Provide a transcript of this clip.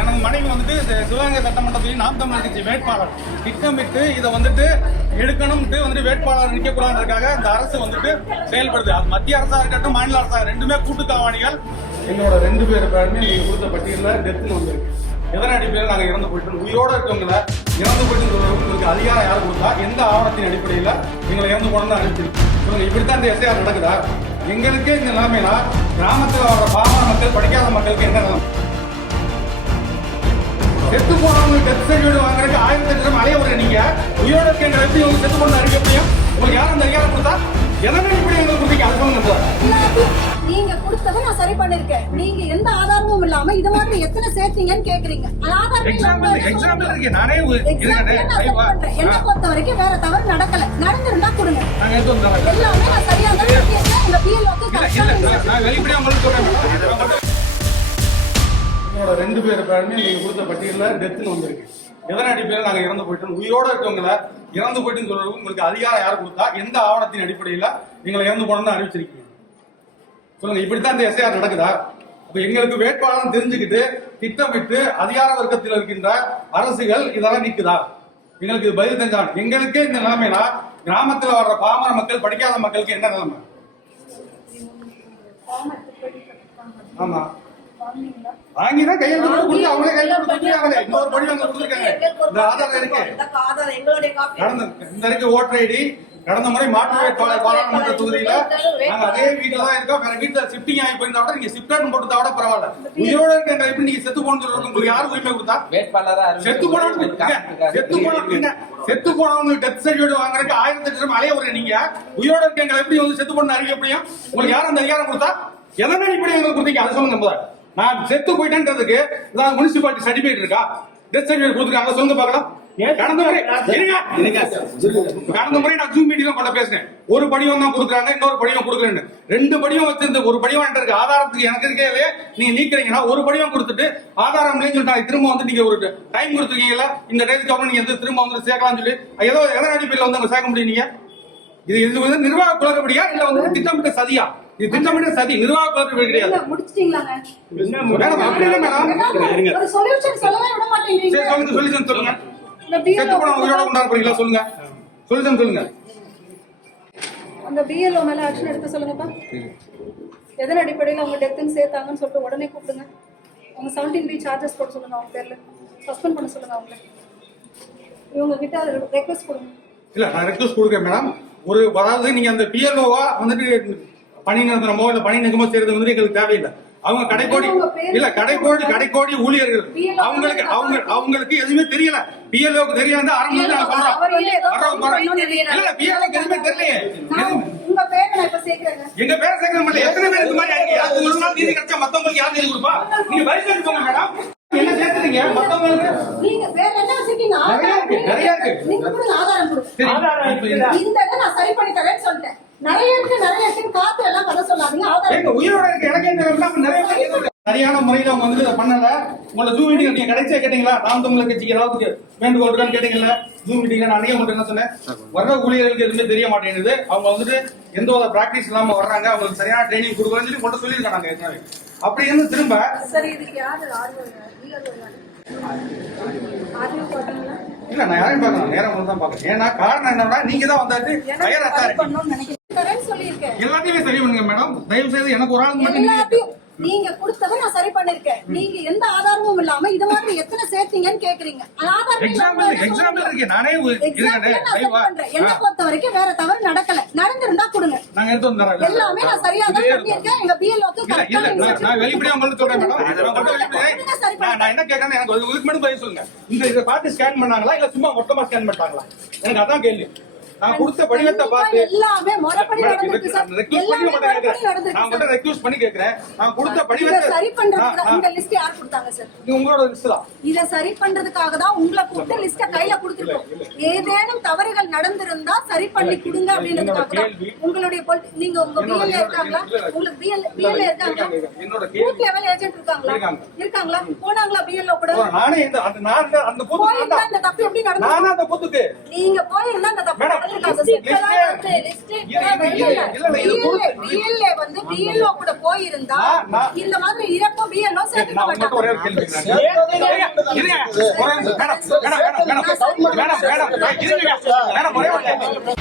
எனது மனைவி வந்துட்டு சிவகங்கை சட்டமன்றத்தில் நாம் தமிழர் கட்சி வேட்பாளர் திட்டமிட்டு இதை வந்துட்டு எடுக்கணும்ட்டு வந்துட்டு வேட்பாளர் நிற்கக்கூடாதுக்காக இந்த அரசு வந்துட்டு செயல்படுது. அது மத்திய அரசா இருக்கட்டும் மாநில அரசா ரெண்டுமே கூட்டுத்தாவாணிகள். என்னோட 2 பேர் பேருமே நீங்க கொடுத்த பட்டியலில் டெத்துன்னு வந்திருக்கு. எதன் அடிப்படையில் நாங்கள் இறந்து போயிட்டோம், உயிரோட இருக்கவங்களை இறந்து போயிட்டு உங்களுக்கு அதிகாரம் யார் கொடுத்தா, எந்த ஆவணத்தின் அடிப்படையில் எங்களை இறந்து போனோம்னு அனுப்பிச்சு சொல்லுங்க. இப்படித்தான் இந்த எஸ்ஐஆர் நடக்குதா? எங்களுக்கே இந்த நிலைமைனா கிராமத்தில் வர பாமர மக்கள், படிக்காத மக்களுக்கு என்ன நிலைமை? செத்து போனவங்களுக்கு டெத் சர்டிஃபிகேட் வாங்குறதுக்கு 1008 ரூபாய் அலைய ஒரு நீங்க உயிரோட இருக்க எங்களை எப்படி உங்களுக்கு செத்து போன அறிவிக்க முடியும்? உங்களுக்கு யாரும் அந்த அதிகாரம் கொடுத்தா எதனை இப்படி எங்களுக்கு கொடுத்தீங்க? அது சொல்லுங்க. நீங்க கொடுத்ததை நான் சரி பண்ணிருக்கேன். நீங்க எந்த ஆதாரமும் இல்லாம இது மாதிரி எத்தனை சேர்த்தீங்கன்னு கேக்குறீங்க. எக்ஸாம்பிள் இருக்கு. நானே என்ன பொறுத்த வரைக்கும் வேற தவறு நடக்கல. நடந்திருந்தா கொடுங்க. எல்லாமே நான் சரியா தான் உங்க பிஎல்ஓக்கு நான் வெளிப்படையா உங்களுக்கு சொல்றேன். என்னோட 2 பேர் பேருமே நீங்க கொடுத்த பட்டியலில் டெத்துன்னு வந்திருக்கு. எதன் அடிப்படையில் நாங்கள் இறந்து போயிட்டோம், உயிரோட இருக்கவங்களை இறந்து போயிட்டுன்னு சொல்றதுக்கு உங்களுக்கு அதிகாரம் யார் கொடுத்தா, எந்த ஆவணத்தின் அடிப்படையில் எங்களை இறந்து போனோம்னு அறிவிச்சிருக்கீங்க சொல்லுங்க. இப்படித்தான் இந்த எஸ்ஐஆர் நடக்குதா? அப்ப எங்களுக்கு வேட்பாளர் தெரிஞ்சுக்கிட்டு திட்டமிட்டு அதிகார வர்க்கத்தில் இருக்கின்ற அரசுகள் இதெல்லாம் நிக்குதா? எங்களுக்கு இது பதில் தெரிஞ்சாங்க. எங்களுக்கே இந்த நிலைமைனா கிராமத்தில் வர்ற பாமர மக்கள், படிக்காத மக்களுக்கு என்ன நிலைமை? ஆமா, வாங்கிதான் கையெழுத்து கொடுத்து அவங்களே கையெழுத்து கொடுத்துருக்காங்களே. இன்னொரு படி அவங்க கொடுத்துருக்காங்க. இந்த ஆதாரம் இருக்கு. இந்த இருக்கு ஓட்டர் ஐடி. கடந்த முறை மாற்று வேட்பாளர் பாராளுமன்ற தொகுதியில நாங்க அதே வீட்டுல தான் இருக்கோம். வேற வீட்டுல ஷிப்டிங் ஆகி போயிருந்தா கூட நீங்க ஷிப்டர் போட்டு கூட பரவாயில்ல. உயிரோட இருக்க எப்படி நீங்க செத்து போன சொல்றது உங்களுக்கு யாரு உரிமை கொடுத்தா? செத்து போனவங்களுக்கு டெத் சர்டிஃபிகேட் வாங்குறதுக்கு 1008 ரூபாய் அலைய ஒரு நீங்க உயிரோட இருக்க எப்படி வந்து செத்து போன அறிவிக்க முடியும்? உங்களுக்கு யாரும் அந்த அதிகாரம் கொடுத்தா எதனை இப்படி எங்களுக்கு கொடுத்தீங்க? அது சொல்லுங்க. நான் செத்து போயிட்டேன்றதுக்கு முனிசிபாலிட்டி சர்டிபிகேட் இருக்கா? டெத் சர்டிபிகேட் கொடுத்துருக்காங்க சொல்லுங்க பாக்கலாம். கடந்த முறை நான் ஜூம் மீட்டிங்ல கொண்ட பேசுறேன். ஒரு படிவம் தான் கொடுக்குறாங்க, இன்னொரு படிவம் கொடுக்குறேன்னு 2 படிவம் வச்சிருந்த ஒரு படிவம் இருக்கு ஆதாரத்துக்கு எனக்கு இருக்கே நீங்க நீக்கிறீங்கன்னா ஒரு படிவம் கொடுத்துட்டு ஆதாரம் இல்லைன்னு திரும்ப வந்து நீங்க ஒரு டைம் கொடுத்துருக்கீங்களா? இந்த டைத்துக்கு அப்புறம் நீங்க திரும்ப வந்து சேர்க்கலாம்னு சொல்லி ஏதோ எதன் அடிப்படையில் வந்து சேர்க்க முடியும்? நீங்க இது வந்து நிர்வாக குளறுபடியா இல்ல வந்து திட்டமிட்ட சதியா? இது திட்டமிட்ட சதி, நிர்வாக குளறுபடி கிடையாது. முடிச்சிட்டீங்களாங்க? சொல்லுங்க சொல்லுங்க. செத்து போன உயிரோட கொண்டாட போறீங்களா? சொல்லுங்க சொல்லுங்க. அந்த பிஎல்ஓ மேல ஆக்ஷன் எடுக்க சொல்லுங்கப்பா. எதன் அடிப்படையில் அவங்க டெத்துன்னு சேர்த்தாங்கன்னு சொல்லிட்டு உடனே கூப்பிடுங்க. அவங்க 17B சார்ஜஸ் போட சொல்லுங்க. அவங்க பேர்ல சஸ்பெண்ட் பண்ண சொல்லுங்க. அவங்களை இவங்க கிட்ட ரெக்வெஸ்ட் கொடுங்க. இல்ல நான் ரெக்வெஸ்ட் கொடுக்குறேன் மேடம். அதாவது நீங்க அந்த பிஎல்ஓவா வந்துட்டு பணி நிறுத்தனமோ இல்ல பணி நிகமோ செய்யறது வந்து எங்களுக்கு தேவையில்லை. அவங்க கடைக்கோடி ஊழியர்கள் அவங்களுக்கு எதுவுமே தெரியல. பிஎல்ஓக்கு தெரியல ஆரம்பத்துல நான் சொல்றேன். இல்ல பிஎல்ஓக்கு எதுவுமே தெரியலையே. எங்க பேரை சேர்க்க முடியல. எத்தனை பேர் இந்த மாதிரி ஒரு நாள் நீதி கிடைச்சா மத்தவங்களுக்கு யார் நீதி கொடுப்பா? நீங்க பரிசு போங்க மேடம். என்ன சேர்த்துறீங்க மத்தவங்களுக்கு? நீங்க வேற என்ன வச்சிருக்கீங்க? நிறைய இருக்கு. நீங்க கொடுங்க ஆதாரம் கொடுங்க. இந்த நான் சரி பண்ணி தரேன்னு சொல்லிட்டேன். நிறைய இருக்கு காத்து எல்லாம் பண்ண சொல்லாதீங்க. ஆதாரம் உயிரோட இருக்கு. எனக்கு நிறைய சரியான முறையில அவங்க வந்து பண்ணல. உங்களோட ஜூம் மீட்டிங் நீங்க கடைசியா கேட்டீங்களா? நாம் தமிழர் கட்சிக்கு ஏதாவது வேண்டுகோள் இருக்கான்னு கேட்டீங்கல்ல? ஜூம் மீட்டிங்ல நான் அதிகம் மட்டும் என்ன சொன்னேன், வர்ற ஊழியர்களுக்கு எதுவுமே தெரிய மாட்டேங்குது. அவங்க வந்துட்டு எந்த ஒரு பிராக்டிஸ் இல்லாம வர்றாங்க, அவங்களுக்கு சரியான ட்ரைனிங் கொடுக்கணும்னு சொல்லி கொண்டு சொல்லியிருக்காங்க ஏற்கனவே. அப்படி இருந்து திரும்ப சரி இதுக்கு யாரு இல்ல நான் யாரையும் பாக்கலாம், நேரம் தான் பாக்கிறேன். ஏன்னா காரணம் என்னன்னா நீங்க தான் வந்தாச்சு எல்லாத்தையுமே சரி பண்ணுங்க மேடம். தயவு செய்து எனக்கு ஒரு ஆள் மட்டும் நீங்க கொடுத்ததை நான் சரி பண்ணிருக்கேன். நீங்க எந்த ஆதாரமும் இல்லாம இது மாதிரி எத்தனை சேர்த்தீங்கன்னு கேக்குறீங்க. எக்ஸாம்பிள் இருக்கு. நானே என்ன பொறுத்த வரைக்கும் வேற தவறு நடக்கல. நடந்திருந்தா கொடுங்க. நாங்க எடுத்து வந்துறோம். எல்லாமே நான் சரியா தான் பண்ணிருக்கேன். எங்க பிஎல்ஓக்கு நான் வெளிப்படையா உங்களுக்கு சொல்றேன் மேடம். நான் என்ன கேக்குறேன், எனக்கு இதுக்கு மட்டும் பதில் சொல்லுங்க. இந்த பார்த்து ஸ்கேன் பண்ணாங்களா இல்ல சும்மா மொத்தமா ஸ்கேன் பண்ணிட்டாங்களா? எனக்கு அதான் கேள்வி. நான் கொடுத்த படிவத்தை பார்த்து எல்லாமே முறைப்படி நடந்துருக்கு சார். நான் மட்டும் ரெக்வெஸ்ட் பண்ணி கேக்குறேன். நான் கொடுத்த படிவத்தை சரி பண்றதுக்கு இந்த லிஸ்ட் யார் கொடுத்தாங்க சார்? இது உங்களோட லிஸ்ட் தான். இத சரி பண்றதுக்காக தான் உங்களை கூப்பிட்டு லிஸ்ட கையில கொடுத்துட்டோம். ஏதேனும் தவறுகள் நடந்திருந்தா சரி பண்ணி கொடுங்க அப்படின்றதுக்காக தான். உங்களுடைய நீங்க உங்க பிஎல்ஏ இருக்காங்களா? உங்களுக்கு பிஎல்ஏ இருக்காங்களா? பூத் லெவல் ஏஜென்ட் இருக்காங்களா? போனாங்களா பிஎல்ஓ கூட? நானே அந்த போயிருந்தா இந்த தப்பு எப்படி நடந்தது? நானா அந்த பூத்துக்கு நீங்க போயிருந்தா இந்த தப்பு நடந்திருக்காங்க BLA வந்து BLO கூட போயிருந்தா இந்த மாதிரி இறப்பும் BLO சேர்த்துக்க நான் உங்கள்கிட்ட ஒரே ஒரு கேள்வி கேட்கிறேன். இருங்க. ஒரே ஒரு நிமிஷம். Madam, madam, madam, madam, madam, madam, madam, இருங்க. மேடம், ஒரே ஒரு கேள்வி.